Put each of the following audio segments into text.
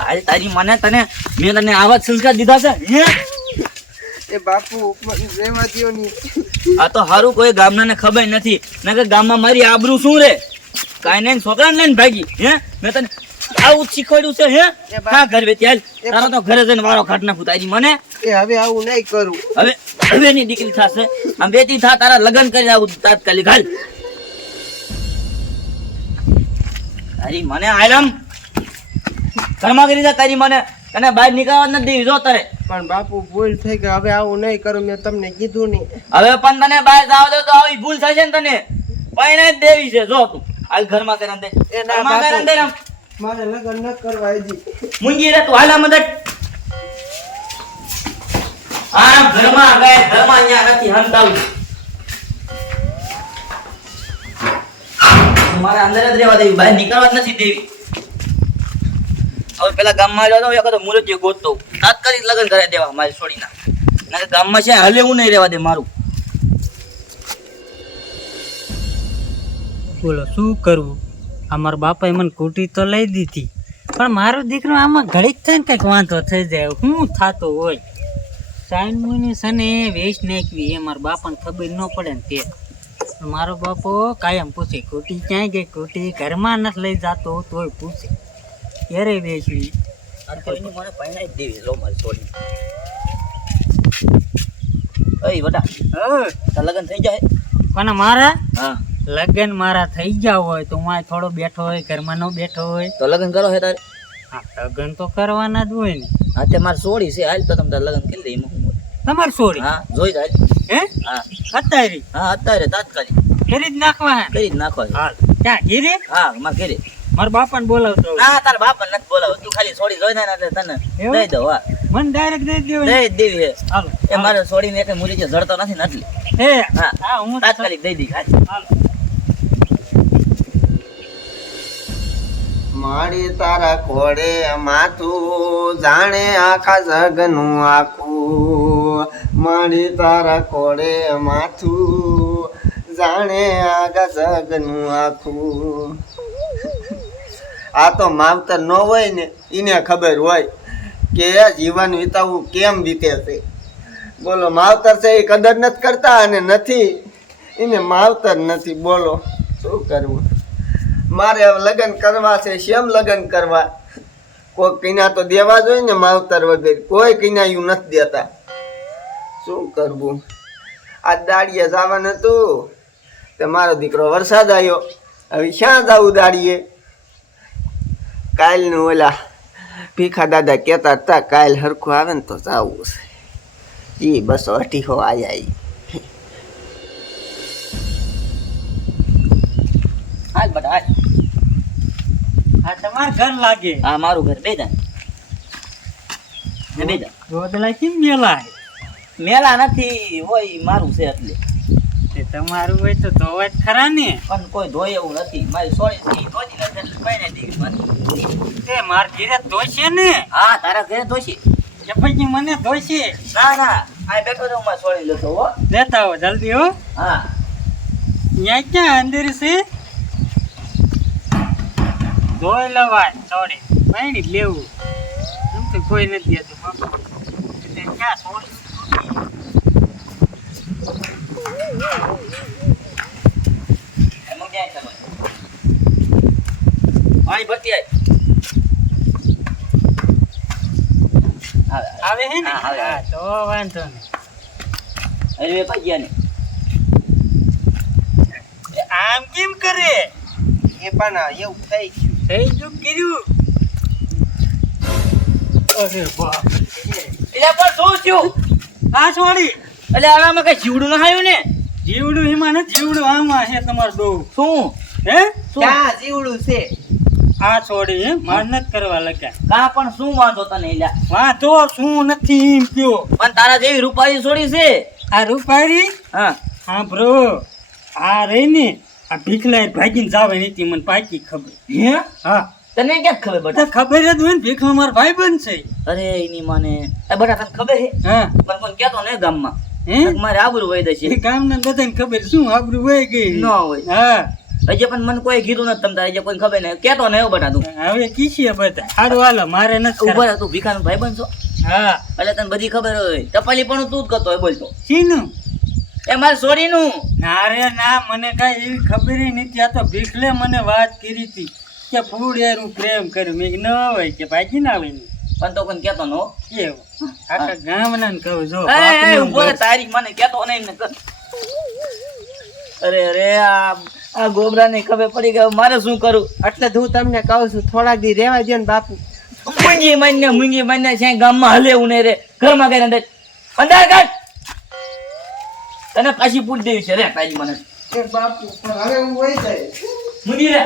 હાલ તારી મને તને મેં તને આવા છિલકા દીધા છે એ બાપુ મને ની આ તો હારું કોઈ ગામનાને ખબર નથી. નકર ગામમાં મારી આબરૂ શું રે? કાઈ નહીં છોકરાને લઈને ભાગી હે? મેં તને આવું શીખવાડ્યું છે હે? હા ઘર વેતી હાલ. તારો તો ઘરે જઈને વારો ઘાટ નાખું તારી મને. એ હવે આવું નહીં કરું. હવે હવે ની દીકરી થશે. આમ બેટી થા તારા લગ્ન કરી આવું તાત્કાલિક હાલ. તારી મને આલમ ઘરમાં કરી તારી મને. તને બહાર નીકળવા નથી દીધો તારે. પણ બાપુ ભૂલ થઈ ગઈ. હવે આવું નહીં કરું મેં તમને કીધું નહીં. હવે પણ તને બહાર જાવ દો તો આવી ભૂલ થશે ને તને. પૈણે જ દેવી છે જો તું. હાલ ઘરમાં કરી અંદર ઘરમાં કરી બાપુ. મારે લગ્ન ન કરવા હજી. મૂંગી રે તું હાલ મદદ. અંદર ઘરમાં ગયા ઘરમાં અહીંયા નથી હંતાવું. મારે અંદર જ રહેવા દેવી બહાર નીકળવા જ નથી દેવી. હવે પેલા ગામમાં આવ્યો તો એક તો મુરતીઓ ગોતતો. તાત્કાલિક લગ્ન કરાવી દેવા મારી છોડીના. ના ગામમાં છે, હલે હું નહીં રહેવા દે મારું. બોલો, શું કરવું? આ મારા બાપાએ મને કુટી તો લઈ દીધી, પણ મારો દીકરો આમાં ઘડીક ને કંઈક વાંધો થઈ જાય શું થતો હોય. સાઈન મુની સને વેસ્ટ નાખવી, એ મારા બાપાને ખબર ન પડે ને તે. મારો બાપો કાયમ પૂછે કુટી ક્યાંય ગઈ? કુટી ઘરમાં નથી લઈ જતો? તોય પૂછે. ક્યારે વેચવી મને પહેણાઈ જ દેવી લો મારી છોડી ઓય વટા હા લગ્ન થઈ જાય? પણ મારા? હા. લગ્ન મારા થઈ ગયા હોય તો હું થોડો બેઠો હોય ઘરમાં ન બેઠો હોય. તો લગ્ન કરો હે તારે? હા લગ્ન તો કરવાના જ હોય ને. હા તે મારે સોડી છે. હાલ તો તમે તાર લગ્ન કરી દે એમાં તમારે હા જોઈ જાય હે? હા. અત્યારે? હા અત્યારે તાત્કાલિક. ફેરી જ નાખવા હે? કરી જ નાખો હાલ. ક્યાં ઘીરે? હા મારે ઘરે. મારા બાપાને બોલાવતો. ના તાર બાપ નથી બોલાવ તું ખાલી સોડી જોઈ ના એટલે તને દઈ દઉં હા. મને ડાયરેક્ટ દઈ દેવો દઈ દેવી હે. હાલો એ મારે છોડીને એક મુરી જે જડતો નથી ને એટલે. હે હા. હા તાત્કાલિક દઈ દઈ હાલ. હાલો. મારી તારા કોડે માથું જાણે આખા જગનું આખું. મારી તારા કોડે માથું જાણે આખા જગનું આખું. આ તો માવતર ન હોય ને એને ખબર હોય કે જીવન વિતાવવું કેમ વીતે છે. બોલો, માવતર છે એ કદર નથી કરતા અને નથી એને માવતર નથી. બોલો, શું કરવું? મારે હવે લગ્ન કરવા છે, શેમ લગ્ન કરવા? કોઈ કીના તો દેવા જોઈએ ને માવતર વગર, કોઈ કીનાયું નથી દેતા. શું કરવું? આ દાડીએ જવાનું હતું, તે મારો દીકરો વરસાદ આવ્યો. હવે ક્યાં જવું દાડીએ? કાલનું ઓલા ભીખા દાદા કહેતા હતા કાલ હરખું આવે ને તો જવું છે. એ બસો અઢીસો આયા ઈ. હાલ બટ હાલ. આ તમારું ઘર લાગે. આ મારું ઘર બે જાય બે જા ગોદલા કેમ મેલા? મેલા નથી હોય મારું છે એટલે. તે તમારું હોય તો ધોવા જ ખરા ને. પણ કોઈ ધોય એવું નથી. મારી સોળી ધોતી નથી એટલે દેવી મારી. તે માર ઘેરે ધોશે ને? હા તારા ઘેરે ધોશે. પછી મને ધોશે. ના ના આ બેઠો તો હું છોડી લેતો હો. લેતા હો જલ્દી હો. હા. ન્યા ક્યાં અંદર છે? ધોઈ લવાય સોડે પાણી લેવું. એમ તો કોઈ નથી દેતું બાપુ. ક્યાં છોડી ભાઈ પાણી ભરતી આય. આવે આવે હે ને? હા, હા. તો વાંધો નહીં. હરવે પગ્યા ને આમ કેમ કરે? એ પણ એવું થઈ ગયું. થઈ ગયું કર્યું? અરે બાપ એટલે પણ શું થયું? આ સોડી એટલે હવે આમાં કઈ જીવડું ના આવ્યું ને? જીવડું એમાં નથી જીવડું આમાં છે તમારું શું? હે? ક્યાં જીવડું છે? આ છોડી મહેનત કરવા લાગ્યા. કા પણ શું વાંધો તને લ્યા વાંધો શું નથી એમ કયો. પણ તારા જેવી રૂપાળી છોડી છે? આ રૂપારી હા. હા બ્રો. આ રહી ને આ ભીખલાઈ ભાગીને જાવે નથી મને પાકી ખબર. હે? હા. તને ક્યાં ખબર બધા બટા ખબર જ હોય ને ભીખલો મારો ભાઈ બન છે. અરે એની માને. એ બટા તને ખબર હે હા. પણ કોઈ કહેતો ને ગામમાં? હે? મારે આબરૂ વહી એ દેશે ગામના બધાને ખબર શું આબરૂ વહી ગઈ? ન હોય. હા. હજી પણ મને કોઈ કીધું નથી તમતા અજે હજી કોઈ ખબર નહીં. કેતો ને એવું બધા તું. હવે કીશીએ બધા સારું હાલો મારે નથી ઊભા તું ભીખાનો ભાઈ બનશો. હા. એટલે તને બધી ખબર હોય. ટપાલી પણ તું જ કરતો હોય બોલતો શીનું? એ મારે સોરીનું. ના રે ના મને કાંઈ એવી ખબર નથી. આ તો ભીખલે મને વાત કરી હતી કે ફૂડ યાર હું પ્રેમ કર્યું. મેં ન હોય કે ભાઈ ના હોય. પણ તો કોઈ કેતો નો એવું આખા ગામના ને કહું જો એ, એ, બાપનું ઊભો રહે, ઘર. તારી મને કેતો નહીં ને અરે અરે આ આ ગોબરા ને ખબર પડી ગયો મારે શું કરું? એટલે હું તમને કહું છું થોડાક દી રહેવા દે ને બાપુ. મૂંગી માન્ય મૂંગી માન્ય છે ગામમાં હલે એવું નહીં રે. ઘરમાં કઈ અંદર. અંદર કાઢ તને પાછી પૂછ દેવી છે રે તારી મને. બાપુ પણ હવે હું વહી જાય. મૂંગી રે.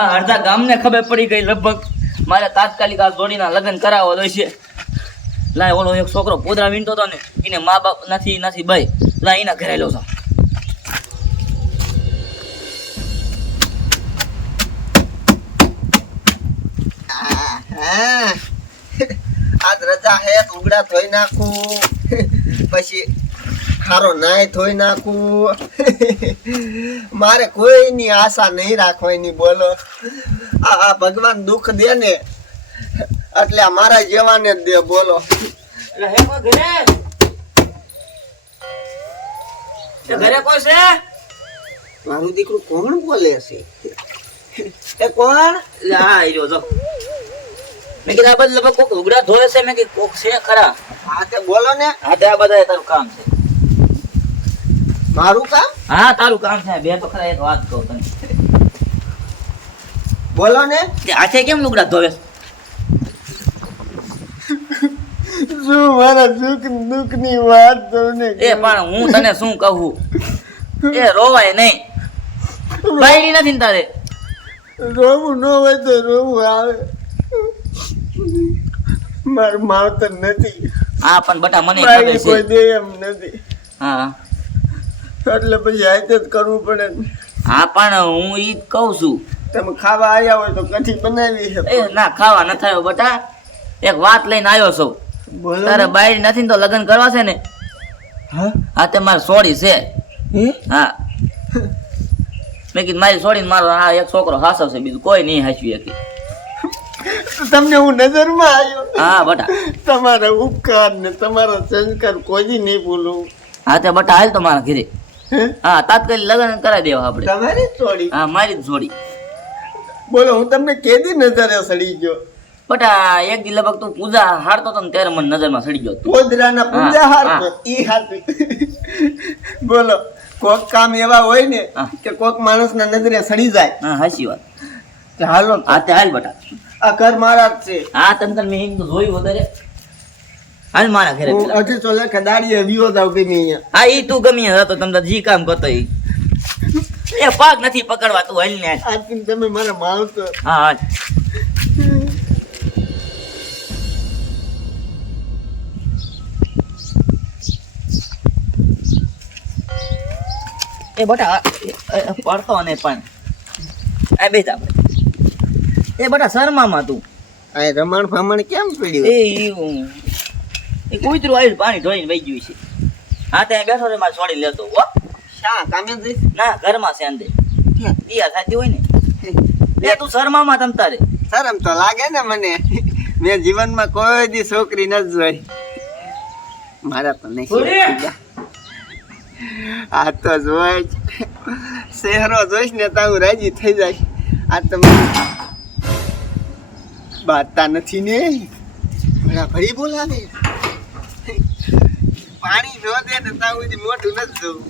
આ અડધા ગામને ખબર પડી ગઈ લગભગ. મારે તાત્કાલિક આ જોડીના લગ્ન કરાવવા છે લાય, ઓલો એક છોકરો પોદરા વીણતો હતો ને, એને મા બાપ નથી નથી ભાઈ લાય, એના ઘરે લો છો. આજ રજા હે ઉગડા ધોઈ નાખું. પછી ખારો નાય ધોઈ નાખું. મારે કોઈની આશા નહીં રાખવાની, બોલો. આ ભગવાન દુઃખ દે ને એટલે આ મારા જેવાને જ દે બોલો. એટલે હે કોઈ ઘરે? ઘરે કોઈ છે? મારું દીકરું કોણ બોલે છે? એ કોણ? હા રહ્યો જો મેં કીધા લગભગ કોક ઉગડા ધોળે છે મેં કીધું કોક છે ખરા. હા તે બોલો ને. હા તે આ બધા તારું કામ છે. મારું કામ? હા તારું કામ છે. બે તો ખરા એક વાત કહું તને. બોલો ને. હાથે કેમ લુગડા ધોવે છે? શું મારા દુઃખ દુઃખની વાત તમને એ પણ હું તને શું કહું? એ રોવાય નહીં. બાયડી નથી તારે? રોવું ન હોય તો રોવું આવે. મારું માવતર નથી. હા પણ બટા મને ખબર કોઈ દે એમ નથી. હા. એટલે પછી આયત જ કરવું પડે હા પણ હું ઈ જ કહું છું. તમે ખાવા આવ્યા હોય તો કઠી બનાવી છે એ ના ખાવા ન થયો બટા. એક વાત લઈને આવ્યો છું. તારે બાઈ નથી તો લગ્ન કરવા છે ને. હા? હા તે મારે સોડી છે. હે? હા. મેં કીધું મારી છોડીને મારો આ એક છોકરો હાસવ છે બીજું કોઈ નહીં હાસ્યું શકી તમને હું નજરમાં આવ્યો. હા બટા. તમારા ઉપકાર ને તમારા સંસ્કાર કોઈ નહીં ભૂલું. હા તે બટા હાલ તો મારા ઘરે. હા? તાત્કાલિક લગ્ન કરાવી દેવા આપણે. તમારી જ છોડી હા મારી જ છોડી બોલો હું તમને કેદી નજરે સડી ગયો? બટા એક દી લગભગ તું પૂજા હારતો હતો ત્યારે મને નજરમાં સડી ગયો પોદરાના પૂજા હા, ઈ હાથી બોલો કોક કામ એવા હોય ને કે કોક માણસના નજરે સડી જાય. હા હાચી વાત. હાલો હા તે હાલ બટા. આ ઘર મારા છે. હા તને તને મેં એમ જોયું વધારે. હાલ મારા ઘરે પેલા. અઢીસો દાડીએ વિયો જાવ હા ઈ તું ગમી હતો તમે જી કામ કરતો ઈ. એ પાક નથી પકડવા તું હાલ ને હાલ. તમે મારા માણસો. હા એ બટા એ- એ પડતો ને પણ. આ બેસ આપણે. એ બટા શરમામાં તું. આ રમણ ફમણ કેમ એ પીડ્યું ઈ હું- એ કૂતરું આવ્યું પાણી ઢોળીને વહી ગયું છે. હા ત્યાં બેઠો રે મારે છોડી લેતો હો. શા કામે ના ઘરમાં છે અંદર. દિયા થતી હોય ને. એ તું શરમામાં તમ તારે. શરમ તો લાગે ને મને. મેં જીવનમાં કોઈ દી છોકરી નથી જોઈ. મારા તો નહીં! આ તો જોઈ શહેરો જોઈશ ને તારું રાજી થઈ જાય. આ તો બાતા નથી ને. ભલા ભરી બોલાવે. પાણી જો દે ને તારું સુધી મોઢું નથી જોવું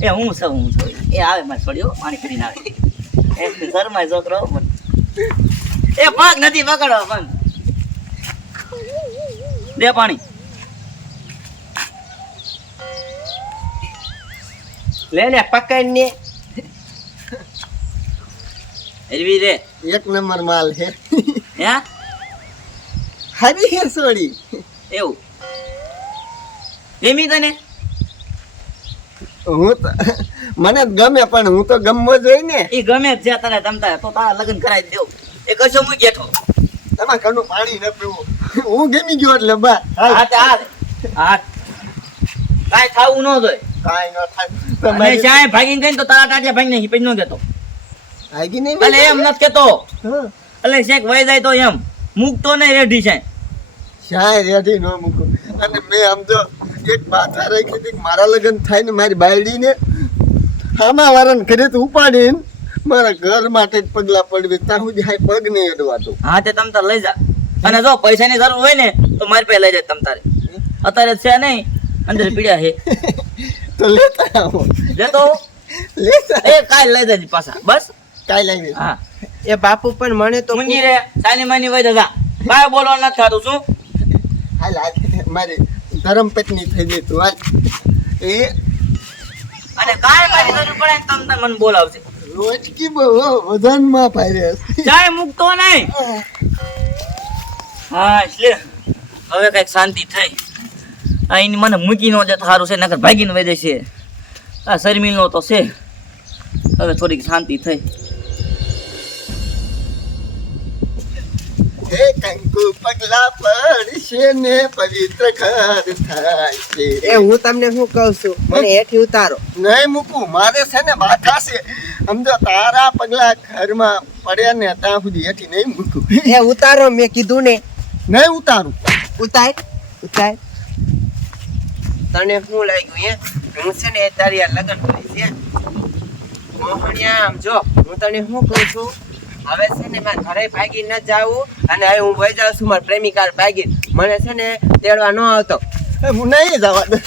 એ હું છું હું છું. એ આવે મારે છોડ્યો પાણી કરીને આવે. એ શરમાય છોકરો. એ પગ નથી પકડવા પણ દે પાણી. લે લે પકડ ને. એરવી રે. એક નંબર માલ હે હે? હરી હે સોડી એવું. એમી તને? હું તો મને ગમે પણ હું તો ગમવો જોઈએ ને. એ ગમે જ છે તને તમતા તો તારા લગ્ન કરાવી દેવું. એ કશો હું ગેઠો તમારે ઘરનું પાણી ન પીવું. હું ગમી ગયો એટલે બા હા તે હાલ. હા. કાંઈ થાવું ન જોઈએ. કાંઈ ન થાય. અને તમારી શ્યાય ભાગીને ગઈ તો તારા ટાટિયા ભાગીને હિપેજ ન કેતો ભાગી નહીં એટલે એમ નથી કેતો. એટલે શેક વહી જાય તો એમ. મૂકતો નહીં રેડી છે. શાય રેડી ન મૂકો. અને મેં આમ તો એક માથા રાખી હતી કે મારા લગ્ન થાય ને મારી બાયડીને આમાં વારણ કરે તો ઉપાડીને મારા ઘર માટે જ પગલા પડવી. ત્યાં સુધી હાય પગ નહીં અડવાતો હા તે તમ તાર લઈ જા. અને જો પૈસાની જરૂર હોય ને તો મારી પાસે લઈ જાય તમ તારે. અત્યારે છે નહીં અંદર પીડ્યા છે તો લેતા આવો. લેતો લેતા. એ કાલ લઈ જાય પાછા. બસ? કાલ લઈ હા. એ બાપુ પણ મને તો મુંજી રે. સાની માની વઈ દાદા કાંઈ બોલવા નથી થતું શું? હાલ હાલ. મારી ધરમ પત્ની થઈ ગઈ તું હાલ. એ અને કાય મારી જરૂર પડે તમ તમ મને બોલાવશે રોજકી બહુ વજનમાં ફાયરે ચાય મૂકતો નહીં હા. એટલે હવે કંઈક શાંતિ થઈ. અહીં મને મૂકી ન જાય સારું છે નકર ભાગીને વહી છે આ શર્મિલનો તો છે. હવે થોડીક શાંતિ થઈ. હે કંકુ પગલા પડશે ને પવિત્ર ઘર થાય છે. એ હું તમને શું કહું છું? મને હેઠી ઉતારો. નહીં મૂકું મારે છે ને માથા છે. સમજો તારા પગલા ઘરમાં પડ્યા ને ત્યાં સુધી હેઠી નહીં મૂકું. એ ઉતારો મેં કીધું ને. નહીં ઉતારું. ઉતાર ઉતાર. તને શું લાગ્યું એ હું છે ને તારી આ લગ્ન કરી છે. મોહણિયા આમ જો હું તને શું કહું છું? હવે છે ને મારે ઘરે ભાગી ન જાવું અને હવે હું વહી જાઉં છું મારા પ્રેમિકા ભાગી. મને છે ને તેડવા ન આવતો. હું નહીં જવા દે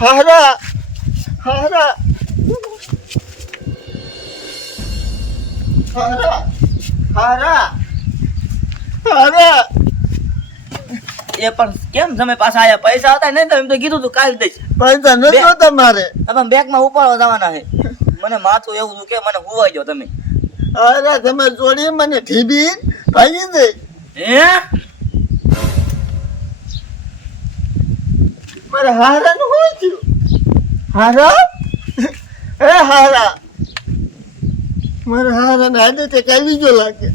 હારા હારા. હારા હારા હારા એ પણ કેમ તમે પાછા આયા? પૈસા હતા નહીં તો એમ તો કીધું તું કાલ દઈશ પૈસા નથી તમારે. હવે બેગમાં ઉપાડવા જવાના છે. મને માથું એવું કે મને હુવાઈ જાઓ તમે. અરે તમે જોડી મને ઠીબી ભાગી દે. હે? મારે હારા નું હોય થયું? હારા? એ હારા. મારે હારા ને આજે તે કઈ બીજો લાગે.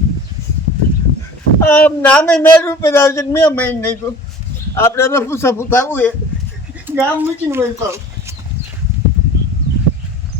આમ નામે મેં રૂપે આવશે મેં મહિને નહીં તો આપણે રફુ સફુ થવું એ ગામ મૂકીને વહી પાડું